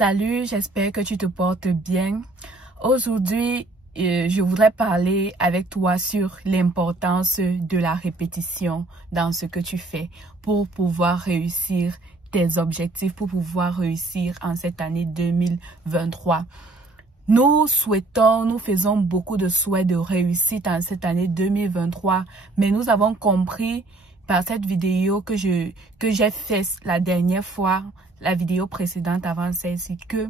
Salut, j'espère que tu te portes bien. Aujourd'hui, je voudrais parler avec toi sur l'importance de la répétition dans ce que tu fais pour pouvoir réussir tes objectifs, pour pouvoir réussir en cette année 2023. Nous faisons beaucoup de souhaits de réussite en cette année 2023, mais nous avons compris par cette vidéo que j'ai faite la dernière fois, la vidéo précédente avant celle-ci, que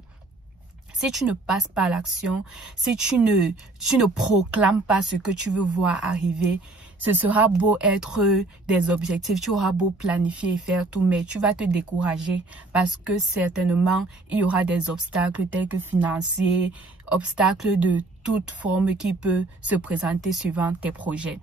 si tu ne passes pas à l'action, si tu ne proclames pas ce que tu veux voir arriver, ce sera beau être des objectifs, tu auras beau planifier et faire tout, mais tu vas te décourager parce que certainement, il y aura des obstacles tels que financiers, obstacles de toute forme qui peut se présenter suivant tes projets.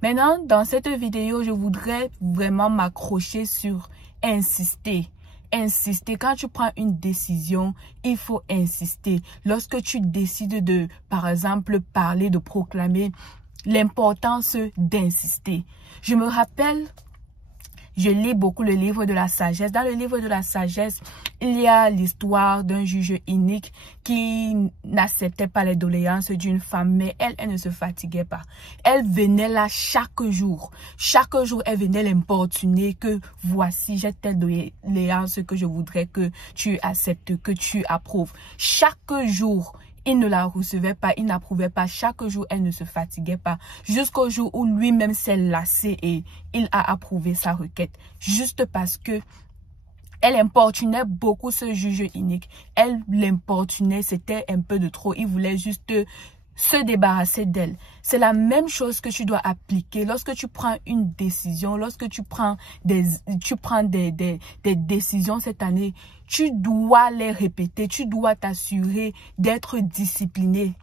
Maintenant, dans cette vidéo, je voudrais vraiment m'accrocher sur insister. Insister. Quand tu prends une décision, il faut insister. Lorsque tu décides de, par exemple, parler, de proclamer, l'importance d'insister. Je me rappelle, je lis beaucoup le livre de la sagesse. Dans le livre de la sagesse, il y a l'histoire d'un juge inique qui n'acceptait pas les doléances d'une femme, mais elle ne se fatiguait pas. Elle venait là chaque jour. Chaque jour, elle venait l'importuner que voici, j'ai telle doléance que je voudrais que tu acceptes, que tu approuves. Chaque jour, il ne la recevait pas, il n'approuvait pas. Chaque jour, elle ne se fatiguait pas. Jusqu'au jour où lui-même s'est lassé et il a approuvé sa requête. Juste parce que elle importunait beaucoup ce juge inique. Elle l'importunait, c'était un peu de trop. Il voulait juste se débarrasser d'elle. C'est la même chose que tu dois appliquer lorsque tu prends une décision, lorsque tu prends des décisions cette année. Tu dois les répéter, tu dois t'assurer d'être discipliné,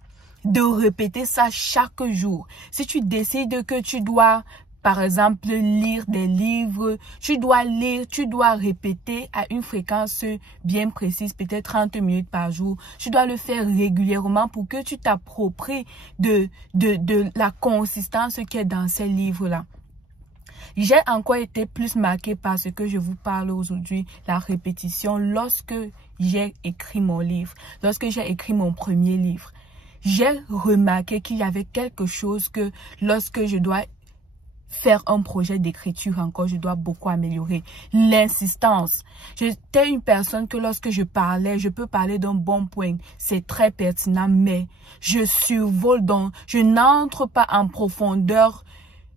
de répéter ça chaque jour. Si tu décides que tu dois, par exemple, lire des livres, tu dois répéter à une fréquence bien précise, peut-être 30 minutes par jour. Tu dois le faire régulièrement pour que tu t'appropries de la consistance qui est dans ces livres-là. J'ai encore été plus marquée par ce que je vous parle aujourd'hui, la répétition, lorsque j'ai écrit mon livre, lorsque j'ai écrit mon premier livre. J'ai remarqué qu'il y avait quelque chose que lorsque je dois faire un projet d'écriture encore, je dois beaucoup améliorer. L'insistance. J'étais une personne que lorsque je parlais, je peux parler d'un bon point. C'est très pertinent, mais je survole donc, je n'entre pas en profondeur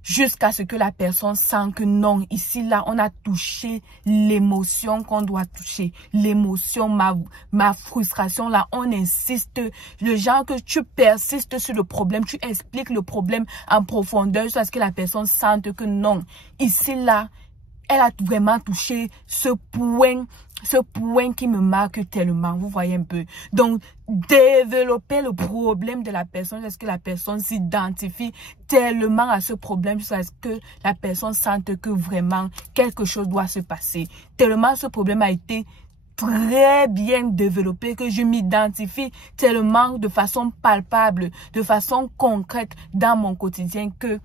jusqu'à ce que la personne sent que non, ici, là, on a touché l'émotion qu'on doit toucher. L'émotion, ma frustration, là, on insiste. Le genre que tu persistes sur le problème, tu expliques le problème en profondeur jusqu'à ce que la personne sente que non, ici, là, elle a vraiment touché ce point qui me marque tellement. Vous voyez un peu. Donc, développer le problème de la personne jusqu'à ce que la personne s'identifie tellement à ce problème jusqu'à ce que la personne sente que vraiment quelque chose doit se passer. Tellement ce problème a été très bien développé que je m'identifie tellement de façon palpable, de façon concrète dans mon quotidien que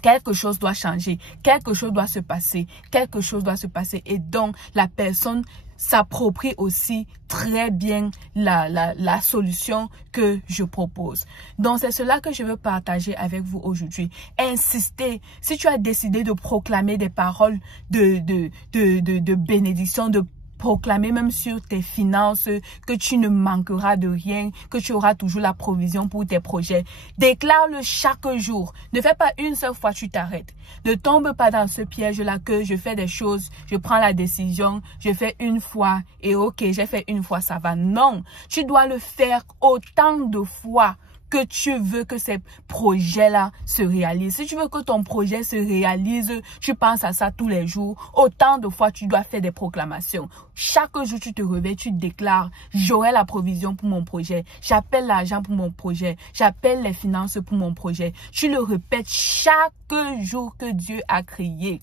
quelque chose doit changer, quelque chose doit se passer, quelque chose doit se passer. Et donc, la personne s'approprie aussi très bien la solution que je propose. Donc, c'est cela que je veux partager avec vous aujourd'hui. Insistez. Si tu as décidé de proclamer des paroles de bénédiction, de proclamer même sur tes finances que tu ne manqueras de rien, que tu auras toujours la provision pour tes projets. Déclare-le chaque jour. Ne fais pas une seule fois, tu t'arrêtes. Ne tombe pas dans ce piège-là que je fais des choses, je prends la décision, je fais une fois et ok, j'ai fait une fois, ça va. Non, tu dois le faire autant de fois que tu veux que ces projets-là se réalisent. Si tu veux que ton projet se réalise, tu penses à ça tous les jours. Autant de fois, tu dois faire des proclamations. Chaque jour, tu te réveilles, tu déclares, j'aurai la provision pour mon projet. J'appelle l'argent pour mon projet. J'appelle les finances pour mon projet. Tu le répètes chaque jour que Dieu a créé.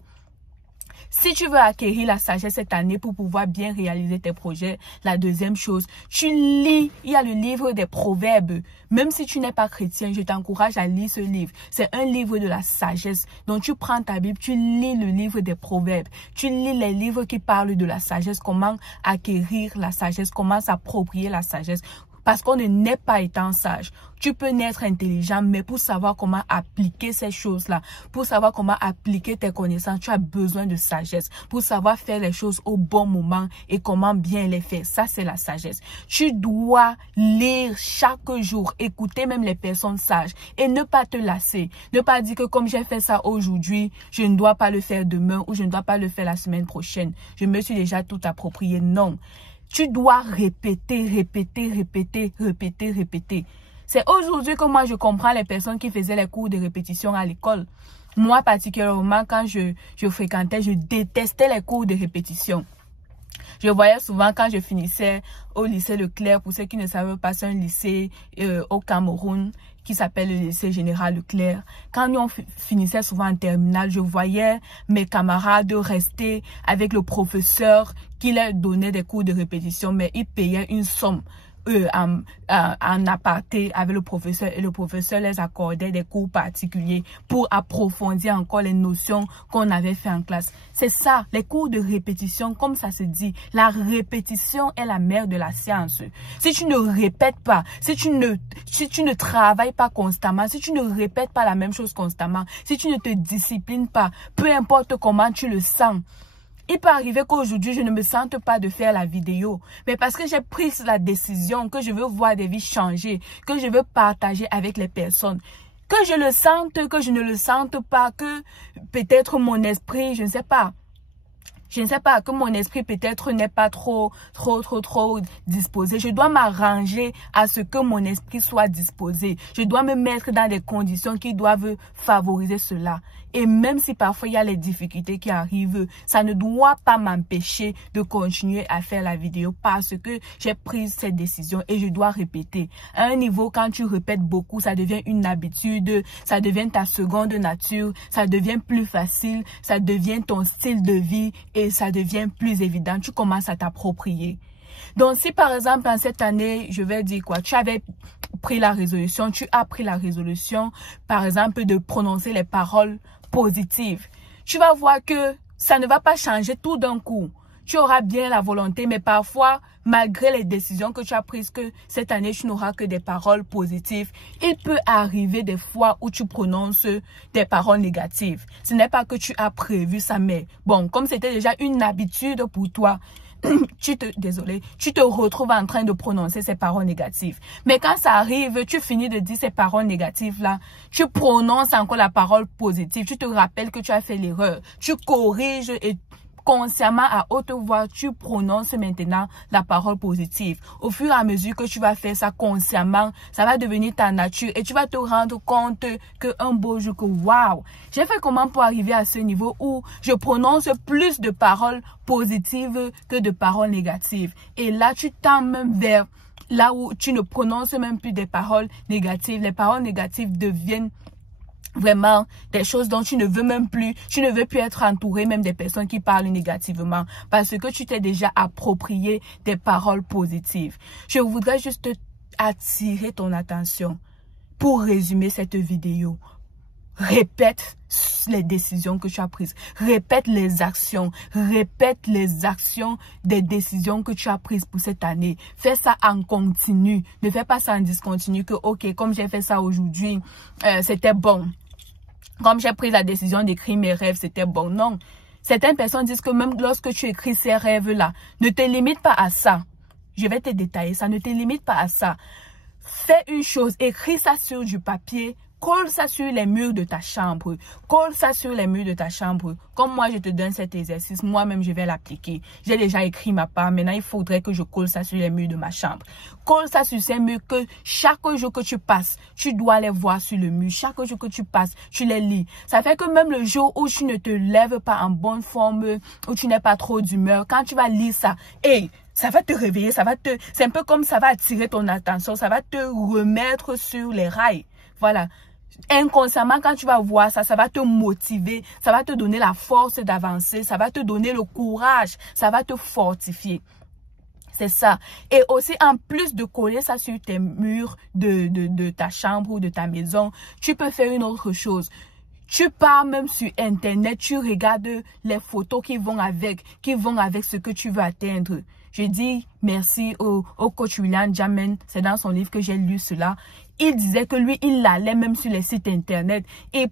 Si tu veux acquérir la sagesse cette année pour pouvoir bien réaliser tes projets, la deuxième chose, tu lis, il y a le livre des proverbes. Même si tu n'es pas chrétien, je t'encourage à lire ce livre. C'est un livre de la sagesse. Donc tu prends ta Bible, tu lis le livre des proverbes. Tu lis les livres qui parlent de la sagesse, comment acquérir la sagesse, comment s'approprier la sagesse. Parce qu'on ne naît pas étant sage. Tu peux naître intelligent, mais pour savoir comment appliquer ces choses-là, pour savoir comment appliquer tes connaissances, tu as besoin de sagesse. Pour savoir faire les choses au bon moment et comment bien les faire. Ça, c'est la sagesse. Tu dois lire chaque jour, écouter même les personnes sages et ne pas te lasser. Ne pas dire que comme j'ai fait ça aujourd'hui, je ne dois pas le faire demain ou je ne dois pas le faire la semaine prochaine. Je me suis déjà tout approprié. Non. Tu dois répéter, répéter, répéter, répéter, répéter. C'est aujourd'hui que moi, je comprends les personnes qui faisaient les cours de répétition à l'école. Moi, particulièrement, quand je fréquentais, je détestais les cours de répétition. Je voyais souvent quand je finissais au lycée Leclerc, pour ceux qui ne savent pas, c'est un lycée au Cameroun qui s'appelle le lycée général Leclerc. Quand on finissait souvent en terminale, je voyais mes camarades rester avec le professeur qui leur donnait des cours de répétition, mais ils payaient une somme en aparté avec le professeur et le professeur les accordait des cours particuliers pour approfondir encore les notions qu'on avait fait en classe. C'est ça, les cours de répétition, comme ça se dit. La répétition est la mère de la science. Si tu ne répètes pas, si tu ne travailles pas constamment, si tu ne répètes pas la même chose constamment, si tu ne te disciplines pas, peu importe comment tu le sens, il peut arriver qu'aujourd'hui, je ne me sente pas de faire la vidéo. Mais parce que j'ai pris la décision que je veux voir des vies changer, que je veux partager avec les personnes. Que je le sente, que je ne le sente pas, que peut-être mon esprit, je ne sais pas. Je ne sais pas, que mon esprit peut-être n'est pas trop disposé. Je dois m'arranger à ce que mon esprit soit disposé. Je dois me mettre dans des conditions qui doivent favoriser cela. Et même si parfois il y a les difficultés qui arrivent, ça ne doit pas m'empêcher de continuer à faire la vidéo parce que j'ai pris cette décision et je dois répéter. À un niveau, quand tu répètes beaucoup, ça devient une habitude, ça devient ta seconde nature, ça devient plus facile, ça devient ton style de vie et ça devient plus évident. Tu commences à t'approprier. Donc, si par exemple, en cette année, je vais dire quoi, tu avais pris la résolution, tu as pris la résolution, par exemple, de prononcer les paroles positives. Tu vas voir que ça ne va pas changer tout d'un coup. Tu auras bien la volonté, mais parfois, malgré les décisions que tu as prises, que cette année, tu n'auras que des paroles positives, il peut arriver des fois où tu prononces des paroles négatives. Ce n'est pas que tu as prévu ça, mais bon, comme c'était déjà une habitude pour toi, tu te retrouves en train de prononcer ces paroles négatives. Mais quand ça arrive, tu finis de dire ces paroles négatives-là, tu prononces encore la parole positive, tu te rappelles que tu as fait l'erreur, tu corriges et consciemment à haute voix, tu prononces maintenant la parole positive. Au fur et à mesure que tu vas faire ça consciemment, ça va devenir ta nature et tu vas te rendre compte qu'un beau jour, que waouh, j'ai fait comment pour arriver à ce niveau où je prononce plus de paroles positives que de paroles négatives. Et là, tu tends même vers là où tu ne prononces même plus des paroles négatives. Les paroles négatives deviennent vraiment des choses dont tu ne veux même plus, tu ne veux plus être entouré même des personnes qui parlent négativement parce que tu t'es déjà approprié des paroles positives. Je voudrais juste attirer ton attention pour résumer cette vidéo. Répète les décisions que tu as prises. Répète les actions. Répète les actions des décisions que tu as prises pour cette année. Fais ça en continu. Ne fais pas ça en discontinu que, ok, comme j'ai fait ça aujourd'hui, c'était bon. Comme j'ai pris la décision d'écrire mes rêves, c'était bon. Non. Certaines personnes disent que même lorsque tu écris ces rêves-là, ne te limite pas à ça. Je vais te détailler ça. Ne te limite pas à ça. Fais une chose. Écris ça sur du papier. Colle ça sur les murs de ta chambre. Colle ça sur les murs de ta chambre. Comme moi, je te donne cet exercice, moi-même, je vais l'appliquer. J'ai déjà écrit ma part. Maintenant, il faudrait que je colle ça sur les murs de ma chambre. Colle ça sur ces murs que chaque jour que tu passes, tu dois les voir sur le mur. Chaque jour que tu passes, tu les lis. Ça fait que même le jour où tu ne te lèves pas en bonne forme, où tu n'es pas trop d'humeur, quand tu vas lire ça, hey, ça va te réveiller, c'est un peu comme ça va attirer ton attention, ça va te remettre sur les rails. Voilà. inconsciemment, quand tu vas voir ça, ça va te motiver, ça va te donner la force d'avancer, ça va te donner le courage, ça va te fortifier. C'est ça. Et aussi, en plus de coller ça sur tes murs de ta chambre ou de ta maison, tu peux faire une autre chose. Tu pars même sur Internet, tu regardes les photos qui vont avec ce que tu veux atteindre. Je dis merci au coach William Jamen, c'est dans son livre que j'ai lu cela. Il disait que lui, il allait même sur les sites Internet et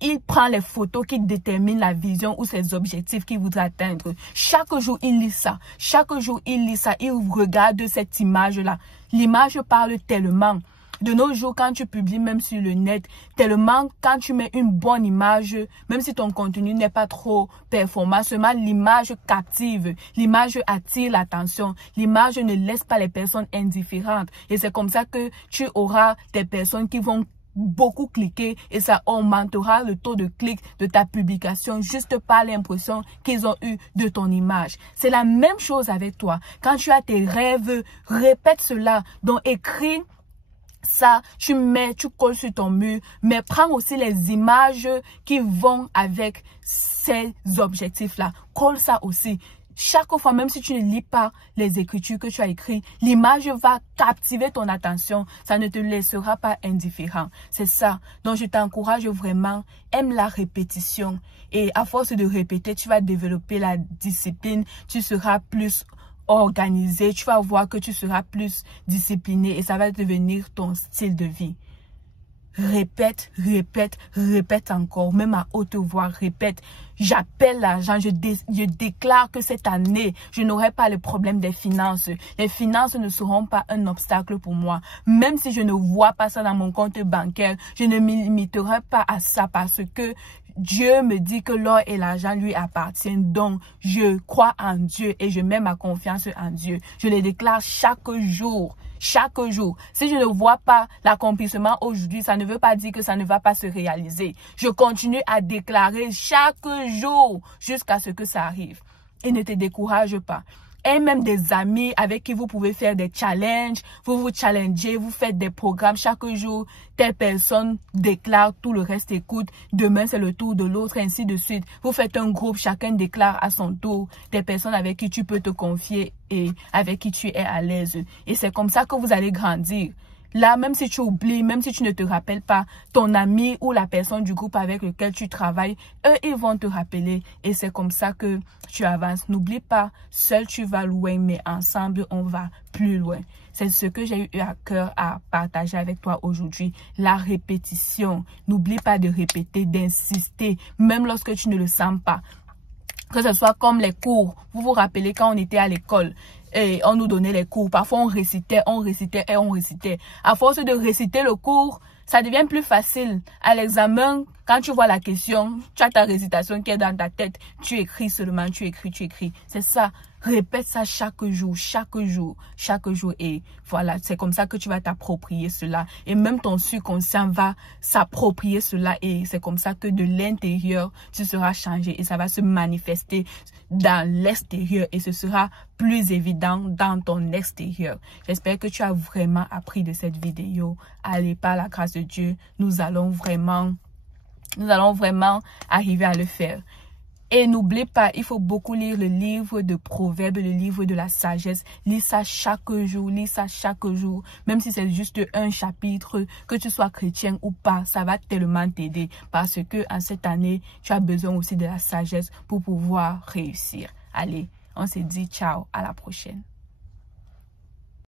il prend les photos qui déterminent la vision ou ses objectifs qu'il voudrait atteindre. Chaque jour, il lit ça. Chaque jour, il lit ça. Il regarde cette image-là. L'image parle tellement. De nos jours, quand tu publies même sur le net, tellement quand tu mets une bonne image, même si ton contenu n'est pas trop performant, seulement l'image captive, l'image attire l'attention, l'image ne laisse pas les personnes indifférentes. Et c'est comme ça que tu auras des personnes qui vont beaucoup cliquer et ça augmentera le taux de clic de ta publication juste par l'impression qu'ils ont eu de ton image. C'est la même chose avec toi. Quand tu as tes rêves, répète cela. Donc écris ça, tu colles sur ton mur, mais prends aussi les images qui vont avec ces objectifs-là. Colle ça aussi. Chaque fois, même si tu ne lis pas les écritures que tu as écrites, l'image va captiver ton attention. Ça ne te laissera pas indifférent. C'est ça. Donc, je t'encourage vraiment, aime la répétition. Et à force de répéter, tu vas développer la discipline. Tu seras plus organisé. Tu vas voir que tu seras plus discipliné et ça va devenir ton style de vie. Répète, répète, répète encore, même à haute voix, répète. J'appelle l'argent, je déclare que cette année, je n'aurai pas le problème des finances. Les finances ne seront pas un obstacle pour moi. Même si je ne vois pas ça dans mon compte bancaire, je ne me limiterai pas à ça parce que Dieu me dit que l'or et l'argent lui appartiennent. Donc, je crois en Dieu et je mets ma confiance en Dieu. Je le déclare chaque jour. Chaque jour. Si je ne vois pas l'accomplissement aujourd'hui, ça ne veut pas dire que ça ne va pas se réaliser. Je continue à déclarer chaque jour jusqu'à ce que ça arrive. Et ne te décourage pas. Et même des amis avec qui vous pouvez faire des challenges, vous vous challengez, vous faites des programmes chaque jour, telle personne déclare, tout le reste écoute, demain c'est le tour de l'autre, ainsi de suite. Vous faites un groupe, chacun déclare à son tour des personnes avec qui tu peux te confier et avec qui tu es à l'aise. Et c'est comme ça que vous allez grandir. Là, même si tu oublies, même si tu ne te rappelles pas, ton ami ou la personne du groupe avec lequel tu travailles, eux, ils vont te rappeler. Et c'est comme ça que tu avances. N'oublie pas, seul tu vas loin, mais ensemble, on va plus loin. C'est ce que j'ai eu à cœur à partager avec toi aujourd'hui. La répétition. N'oublie pas de répéter, d'insister, même lorsque tu ne le sens pas. Que ce soit comme les cours. Vous vous rappelez quand on était à l'école et on nous donnait les cours. Parfois, on récitait. À force de réciter le cours, ça devient plus facile. À l'examen, quand tu vois la question, tu as ta récitation qui est dans ta tête. Tu écris seulement, tu écris. C'est ça. Répète ça chaque jour. Et voilà, c'est comme ça que tu vas t'approprier cela. Et même ton subconscient va s'approprier cela. Et c'est comme ça que de l'intérieur, tu seras changé. Et ça va se manifester dans l'extérieur. Et ce sera plus évident dans ton extérieur. J'espère que tu as vraiment appris de cette vidéo. Allez, par la grâce de Dieu, nous allons vraiment arriver à le faire. Et n'oublie pas, il faut beaucoup lire le livre de Proverbes, le livre de la sagesse. Lis ça chaque jour, Même si c'est juste un chapitre, que tu sois chrétien ou pas, ça va tellement t'aider. Parce que en cette année, tu as besoin aussi de la sagesse pour pouvoir réussir. Allez, on se dit ciao, à la prochaine.